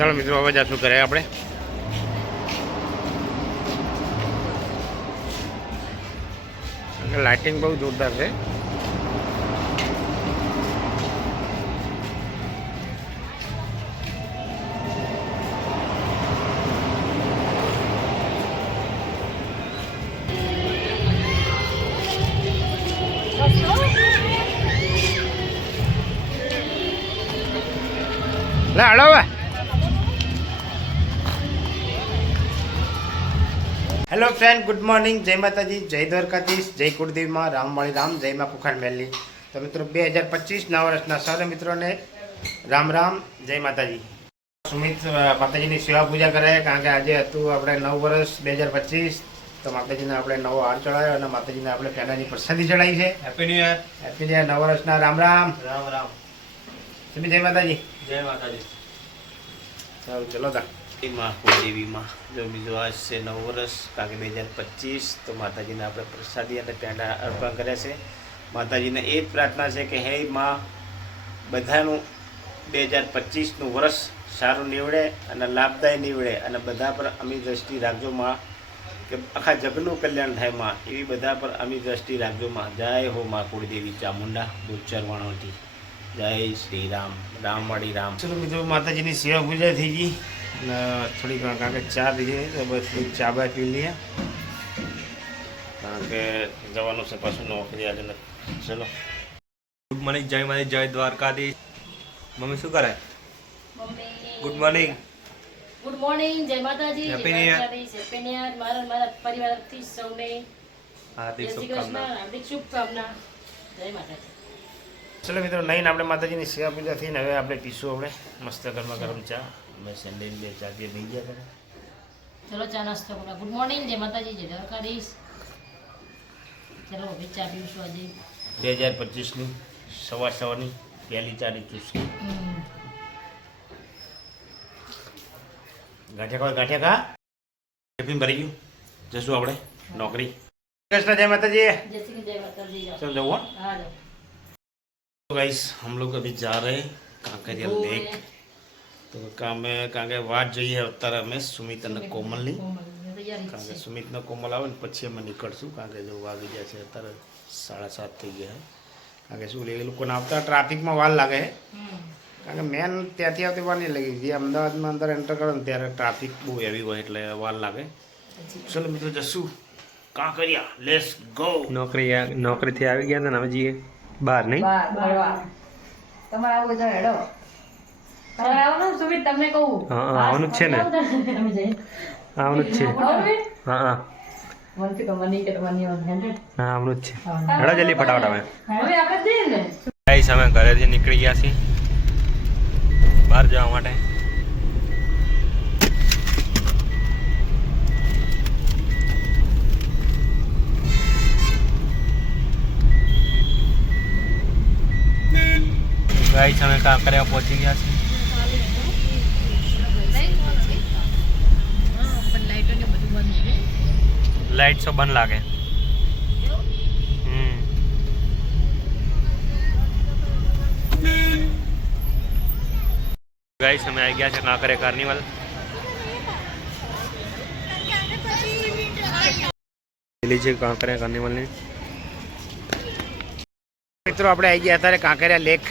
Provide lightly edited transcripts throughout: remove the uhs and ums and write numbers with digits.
ચાલો મિત્રો હવે જાશું ઘરે આપણે. લાઇટિંગ બહુ જોરદાર છે. લે હળો હવે. Hello friend, good morning. જય માતાજી, જય દ્વારકાધીશ, જય કુળદેવીમાં, રામવાળી રામ, જય માં કુખાન મેલી. તો મિત્રો 2025 નવા વર્ષના સૌ મિત્રોને રામ રામ, જય માતાજી. સુમિત માતાજીની સેવા પૂજા કરે, કારણ કે આજે હતું આપણે 9 વર્ષ 2025. તો માતાજીને આપણે નવો હાર ચડાવ્યો અને માતાજીને આપણે પેલાની પ્રસાદી ચડાવી છે. Happy new year. Happy new year. નવા વર્ષના રામ રામ. રામ રામ. સુમિત જય માતાજી. જય માતાજી. સારું, ચલો તા માં કુળદેવીમાં જો બીજો આજ છે 9 વર્ષ, કારણ કે 2025. તો માતાજીને આપણે પ્રસાદી અને પેંડા અર્પણ કર્યા છે. માતાજીને એ જ પ્રાર્થના છે કે હે માં, બધાનું 2025નું વર્ષ સારું નીવડે અને લાભદાયી નીવડે અને બધા પર અમી દ્રષ્ટિ રાખજો માં, કે આખા જગનું કલ્યાણ થાય માં, એવી બધા પર અમી દ્રષ્ટિ રાખજો માં. જય હો માં કુળદેવી ચામુંડા બોચરવાણોથી. જય શ્રી રામ, રામવાળી રામ. ચલો મિત્રો, માતાજીની સેવા પૂજા થઈ ગઈ અને થોડીક કારણ કે ચા થઈ તો બસ થોડીક ચા બા પી લઈએ, કારણ કે જવાનું છે પાછું નોકરી આજે. ચલો, ગુડ મોર્નિંગ. જય માતાજી, જય દ્વારકાધીશ. મમ્મી શું કરે? Good morning. ગુડ મોર્નિંગ, જય માતાજી, happy new year. Happy new year. મારા પરિવારથી સૌને હાર્દિક જય શ્રી શુભકામના. કૃષ્ણ, હાર્દિક શુભકામના. જય માતાજી. ચલો મિત્રો, નહીં આપણે માતાજીની સેવા પૂજા થઈને હવે આપણે પીશું આપણે મસ્ત ગરમા ગરમ ચા. બસ એન્ડ બે ચા પીએ થઈ ગયા કરે. ચલો ચા નાસ્તો કરો. ગુડ મોર્નિંગ, જય માતાજી, જય દ્વારકાધીશ. ચલો હવે ચા પીશું આજે 2025ની સવારની પહેલી ચાની ચૂસકી. ગાંઠિયા ખા. ટિફિન ભરી ગયું, જશું આપણે નોકરી. કૃષ્ણ, જય माताजी. जय श्री जय माताजी. चल जाओ. हाँ जाओ. तो गाइस, हम लोग अभी जा रहे हैं कांकरिया लेक. तो કારણ કે વાત જોઈએ અત્યારે અમે સુમિત અને કોમલની, કારણ કે સુમિત ને કોમલ આવે ને પછી અમે નીકળશું, કારણ કે જો વાગી ગયા છે અત્યારે 7:30 થઈ ગયા છે. કારણ કે શું એ લોકોને આવતા ટ્રાફિકમાં વાર લાગે છે, કારણ કે મેન ત્યાંથી આવતી વાર નહીં લાગી. જે અમદાવાદમાં અંદર એન્ટર કરો ને ત્યારે ટ્રાફિક બહુ હેવી હોય એટલે વાર લાગે. ચલો મિત્રો, જશું કાંકરિયા. Let's go. નોકરીથી આવી ગયા હતા ને હવે જઈએ બહાર. નહીં તમારે આવું બધા હેડો. તમારે આવવાનું સુમિત, તમને કહું. હા, આવવાનું જ છે ને. અમે જઈએ. આવવાનું જ છે. હા હા મનથી તો મની કે તમારી 100. હા, આવવાનું જ છે. હેડો જલ્દી ફટાફટ હવે. હવે આપણે જઈએ ને. ગાઈસ, અમે ઘરેથી નીકળી ગયા છીએ બહાર જવા માટે. ગાઈસ, અમે કાંકરિયા પહોંચી ગયા છીએ. લાઈટ સો બંધ લાગે. ગાઈસ, અમે આવી ગયા છે કાંકરિયા કાર્નિવલ. છે કાંકરિયા કાર્નિવલની. મિત્રો, આપણે આવી ગયા અત્યારે કાંકરિયા લેક.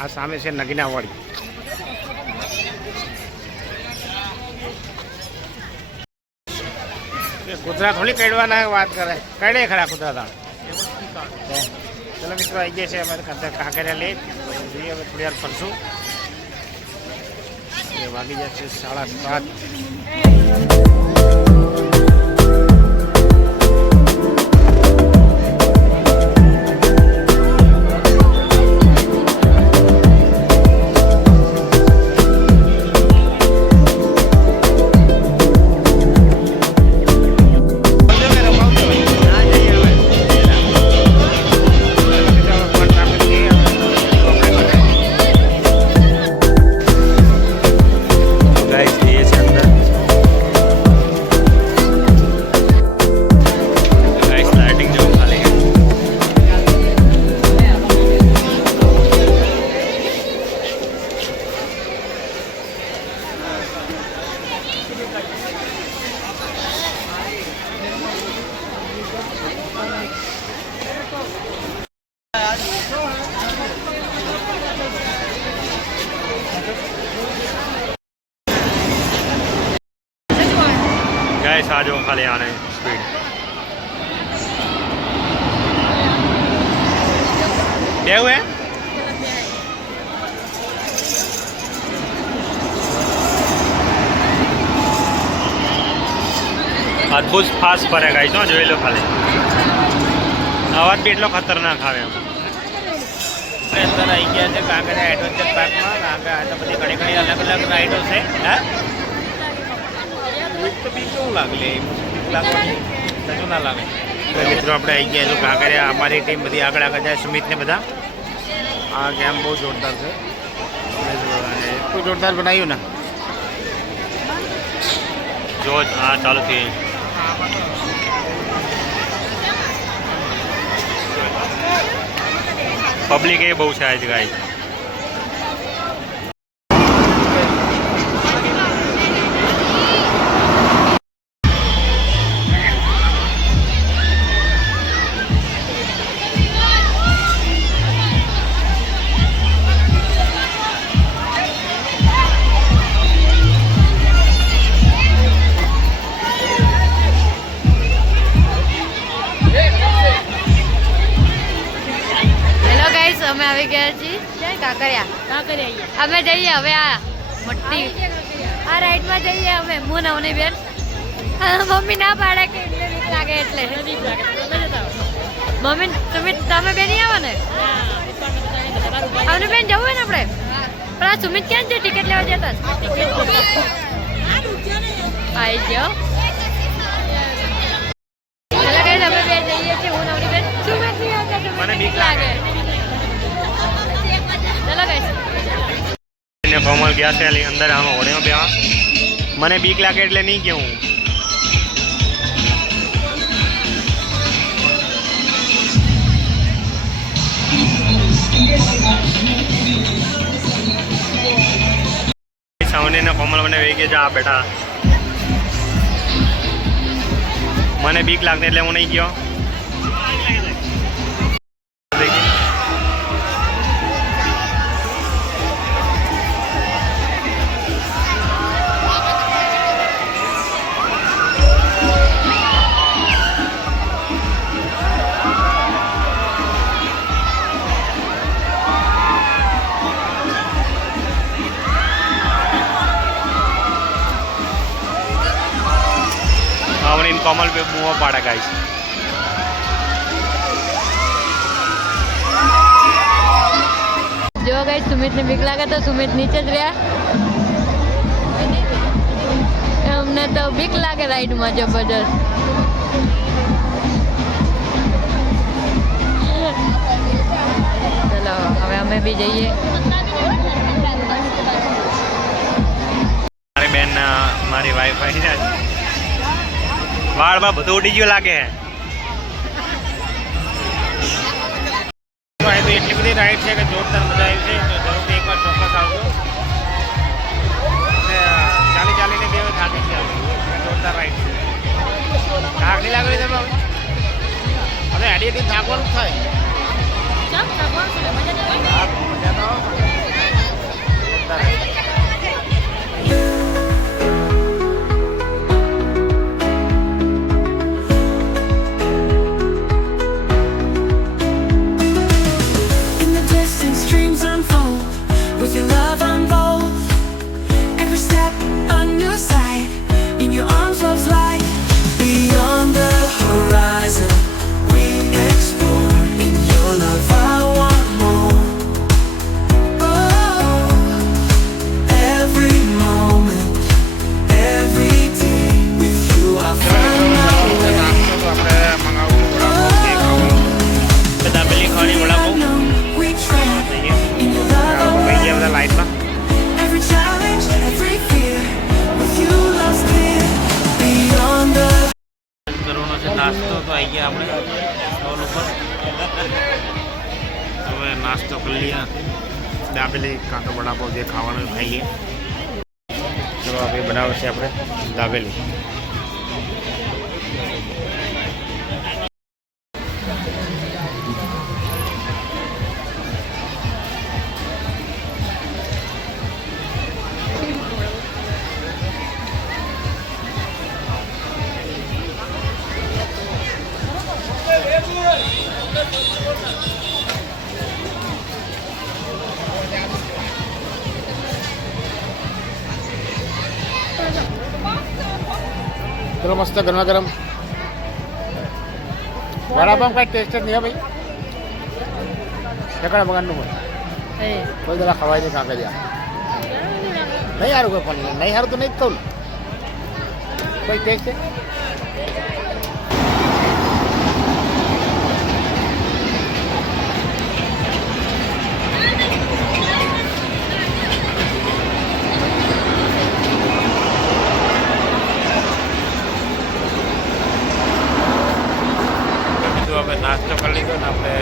આ સામે છે નગીનાવાડી. કૂતરા થોડી કડવાના વાત કરે, કડે ખરા કૂતરા તા. ચલો મિત્રો, આવી ગયા છે અમારે કાંકરિયા લેક. જોઈએ હવે થોડી વાર ફરશું. વાગી જશે 7:30. गाइस आ जाओ खाली आने स्पीड क्या हुए અદભુત ફાસ્ટ ફરે ગાઈસ હો જોઈ લો ખાલી અવાજ બી એટલો ખતરનાક આવે એમ અંદર આવી ગયા છે કાંકરિયા એડવેન્ચર પાર્કમાં. કાંકરિયા તો બધી ઘણી ઘણી અલગ અલગ રાઈડો છે. હા બીક તો બીક કેવું લાગે કશું ના લાગે. મિત્રો આપણે આવી ગયા છું કાંકરિયા. અમારી ટીમ બધી આગળ આગળ જાય. સુમિત ને બધા. આ ગેમ બહુ જોરદાર છે. એટલું જોરદાર બનાવ્યું ને જો હા ચાલુ થઈ પબ્લિક એ બહુ છે આજ ગાઈસ અમે આવી ગયા છીએ કાંકરિયા. અમે જઈએ હવે આ મોટી આ રાઈડમાં જઈએ અમે. હું નવની બેન મમ્મી ના પાડે કે એટલે બીક લાગે એટલે મમ્મી સુમિત તમે બેન આવો ને અમને બેન જવું હોય ને આપણે. પણ આ સુમિત ક્યાં છે ટિકિટ લેવા જતા આવી જાઓ. ચલો કઈ અમે બે જઈએ છીએ. હું નવની બેન સુમિત નહીં આવતા મને બીક લાગે. કોમલ ગયા છે અંદર આમાં હોળીમાં બેવા મને બીક લાગે એટલે નહીં કેવું સાવની ને કોમલ મને વેગી જા બેટા મને બીક લાગતી એટલે હું નહીં ગયો कमल पे मुँह पाड़ा गाइस જો ગાઈસ સુમિત ને બીક લાગે તો સુમિત નીચે જ રહ્યા. અમને તો બીક લાગે રાઈડમાં જબરજસ્ત. ચલો હવે અમે બી જઈએ. મારી બેન મારી વાઈફ વાળમાં બધું ઉડી ગયું લાગે તો એટલી બધી રાઈડ છે કે જોરદાર મજા આવી છે. તો જરૂરથી એકવાર ચોક્કસ આવજો. ચાલી ચાલીને બે થાકી ગયા. જોરદાર રાઈડ છે. થાક નહીં લાગે તમે હવે હેડી થાકવાનું જ થાય. મજા તો જોરદાર ride. With your love unfold, every step a new sight. In your arms love's light. Beyond the horizon we explore. In your love I want more. Oh, every moment, every day with you I find my way. We try in your love. લાઈટમાં Every challenge, every fear, with you love's clear. Beyond the કરવાનો છે નાસ્તો. તો આવી ગયા આપણે stall ઉપર. હવે નાસ્તો કરી લઈએ. દાબેલી કાં તો વડાપાવ જે ખાવાનું ખાઈ લઈએ. ચલો આપણે બનાવે છે આપણે દાબેલી. ચલો મસ્ત ગરમા ગરમ વડાપાવ કાંઈ ટેસ્ટ જ નહીં હે ભાઈ. ઠેકાણા બગાડનું પણ કોઈ જરા ખવાય નહીં કાંકરિયા નહીં સારું કોઈ પણ નહીં સારું તો નહીં જ કહું ને. કોઈ ટેસ્ટ છે હવે નાસ્તો કરી લીધો ને આપણે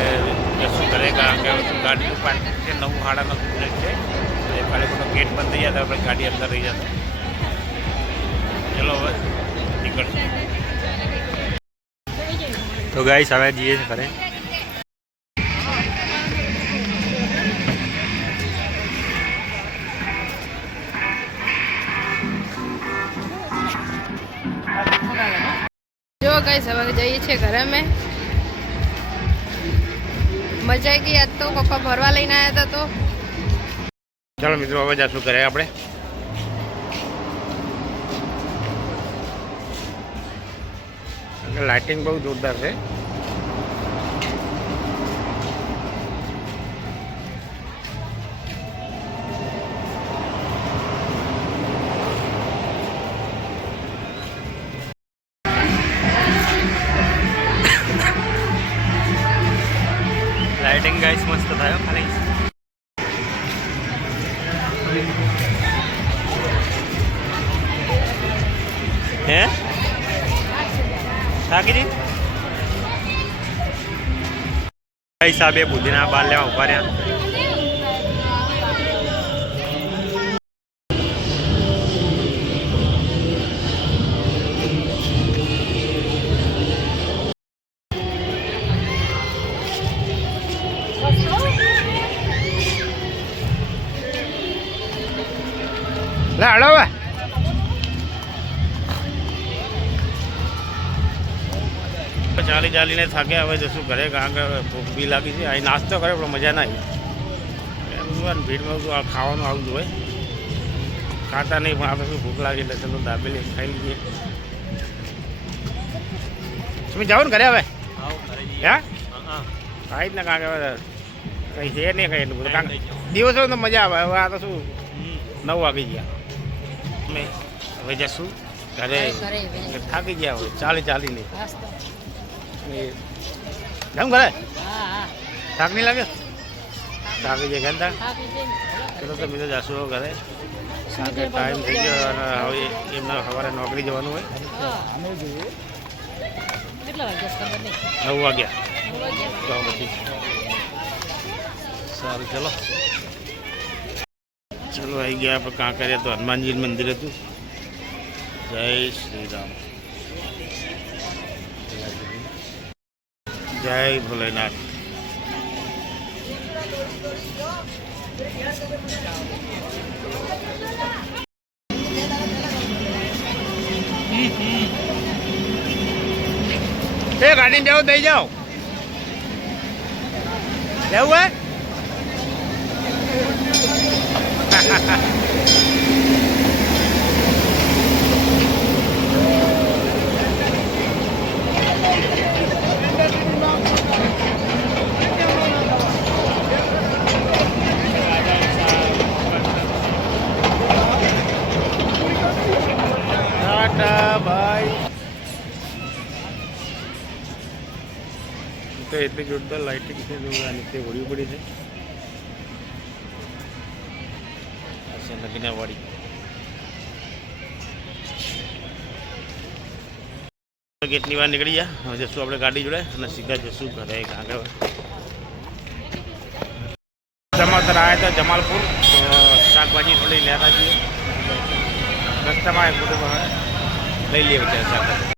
જશું ઘરે કારણ કે ગાડીનું પાર્કિંગ છે 9 સાડા 9 મિનિટ છે એ ખાલી બધો ગેટ બંધ થઈ જાય તો આપણે ગાડી અંદર રહી જશે. ચલો હવે નીકળશું. તો ગાઈસ હવે જઈએ છીએ ઘરે. જો ગાઈસ હવે જઈએ છીએ ઘરે અમે. મજા આવી ગઈ આજ તો. પપ્પા ફરવા લઈને આવ્યા હતા તો. ચાલો મિત્રો હવે જશું ઘરે આપણે. લાઇટિંગ બહુ જોરદાર છે. લાઇટિંગ ગાઈસ મસ્ત થયો ખાલી. હે થાકી જી ગાઈસ આ બે બુદ્ધિના બાર લેવા ઉભા રહ્યા. લે હળો હવે ચાલી ચાલીને થાક્યા હવે જશું ઘરે કારણ કે ભૂખ બી લાગી છે. અહીં નાસ્તો કરે પણ મજા ના આવી. એમ જોવા ભીડમાં શું ખાવાનું આવું જોઈએ ખાતા નહીં પણ આપણે શું ભૂખ લાગી એટલે ચલો દાબેલી ખાઈ લઈએ. તમે જાઓ ને ઘરે હવે. હે હા ખાઈ જ ને કારણ કે હવે કંઈ છે નહીં ખાઈ એટલું બધું કારણ કે દિવસો તો મજા આવે. હવે આ તો શું 9 વાગી ગયા. અમે હવે જશું ઘરે. થાકી ગયા હવે ચાલીને કેમ ઘરે થાક નહીં લાગે. થાકી જાય ઘંટા. ચલો તમે તો જશો ઘરે કારણ કે ટાઈમ થઈ ગયો અને હવે એમને સવારે નોકરી જવાનું હોય. 9 વાગ્યા તો પછી સારું ચલો. ચલો આવી ગયા આપણે કાંકરિયા તો હનુમાનજી મંદિર હતું. જય શ્રી રામ જય ભોલેનાથ. એ ગાડીને જાઓ દઈ જાઓ જવું હે. ભાઈ તો એટલી જોરદાર લાઇટિંગ છે. આ નીચે વળી પડી છે લગીના વાળી. ગેટની બહાર નીકળી ગયા. હવે જશું આપણે ગાડી જોડે અને સીધા જશું ઘરે. કારણ કે જમાતર આવ્યા હતા જમાલપુર તો શાકભાજી થોડી લેતા જઈએ. રસ્તામાં બધું લઈ લઈએ બધા શાકભાજી.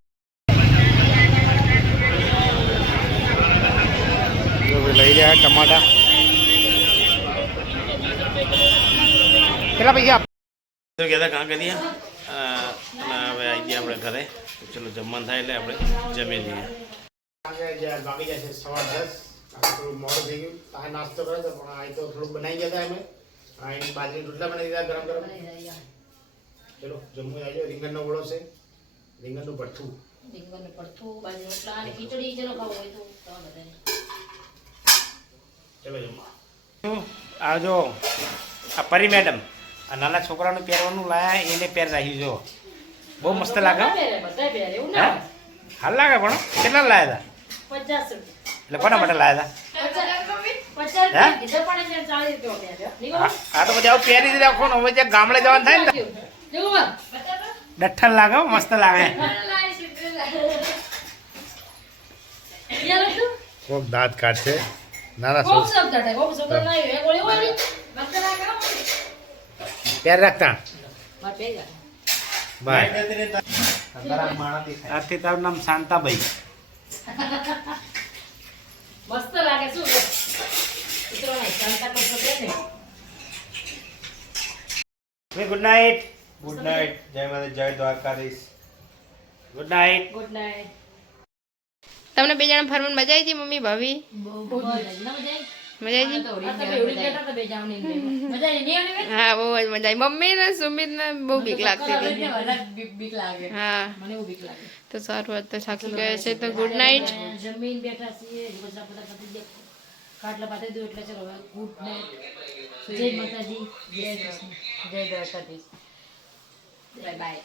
લઈ રહ્યા ટમાટા કેટલા પૈસા કહેતા કાં કરીએ. અને હવે આવી ગયા આપણે ઘરે. ચલો જમવાનું થાય એટલે આપણે જમી લઈએ. બાકી જાય છે 10:15. થોડું મોડું થઈ ગયું. આ નાસ્તો કર્યો હતો પણ આ તો થોડુંક બનાવી ગયા હતા અમે. એની બાજરી રોટલા બનાવી દીધા ગરમ ગરમ. ચલો જમવું આવજો. રીંગણનો ઓળો છે રીંગણનું ભરથું. રીંગણનું ભરથું, બાજરી રોટલા અને ખીચડી. ચલો ખાવું હોય તો તમારે બધાને. ચલો જમવા. આ જો આ પરી મેડમ આ નાના છોકરાનું પહેરવાનું લાયા એને પહેર રાખ્યું જો બહુ મસ્ત લાગે હો. બધા પહેરે એવું હે? ના હોય. હાલ લાગે પણ કેટલા લાયા હતા 50 રૂપિયા. એટલે કોના માટે લાયા 50 રૂપિયા કીધા પણ એને 40 રૂપિયા આપ્યા. હતા નીકળો. આ તો પછી આવું પહેરી જ રાખો ને હવે જે ગામડે જવાનું થાય ને જુઓ બા. ડઠ્ઠર લાગે હો, મસ્ત લાગે યાર તું કોક દાંત કાઢશે નાના કોક શબ્દ હતા, કોક શબ્દ ના આવ્યો. એક ઓલી ઓલી બકરા કરો. પહેર રાખતા માર પેલા. બાય આથી તારું નામ શાંતાભાઈ. મસ્ત લાગે શું મિત્રો નહીં શાંતા કરતો ને. Good night. Good night. જય માતાજી, જય Dwarkadhish. Good night. Good night. તમને બે જણા ફરવાનું મજા આવી હતી મમ્મી ભાભી બહુ મજા આવી. ના મજા આવી? મજા આવી આ તો બેવડી બેઠા તો બે જાવની ને મજા આવી નહીં આવની બેન? હા બહુ જ મજા આવી મમ્મી ને સુમિત ને બહુ બીક લાગતી મને તો હતી વધારે બીક લાગે. હા મને એવું બીક લાગે. તો સારું વાત તો થાકી ગયા છે તો ગુડ નાઇટ જમીન બેઠા છીએ બધા પતી ગયા ખાટલા પાથરી દો એટલે ચલો હવે ગુડ નાઇટ. જય માતાજી, જય કૃષ્ણ, જય દ્વારકાધીશ. Bye bye.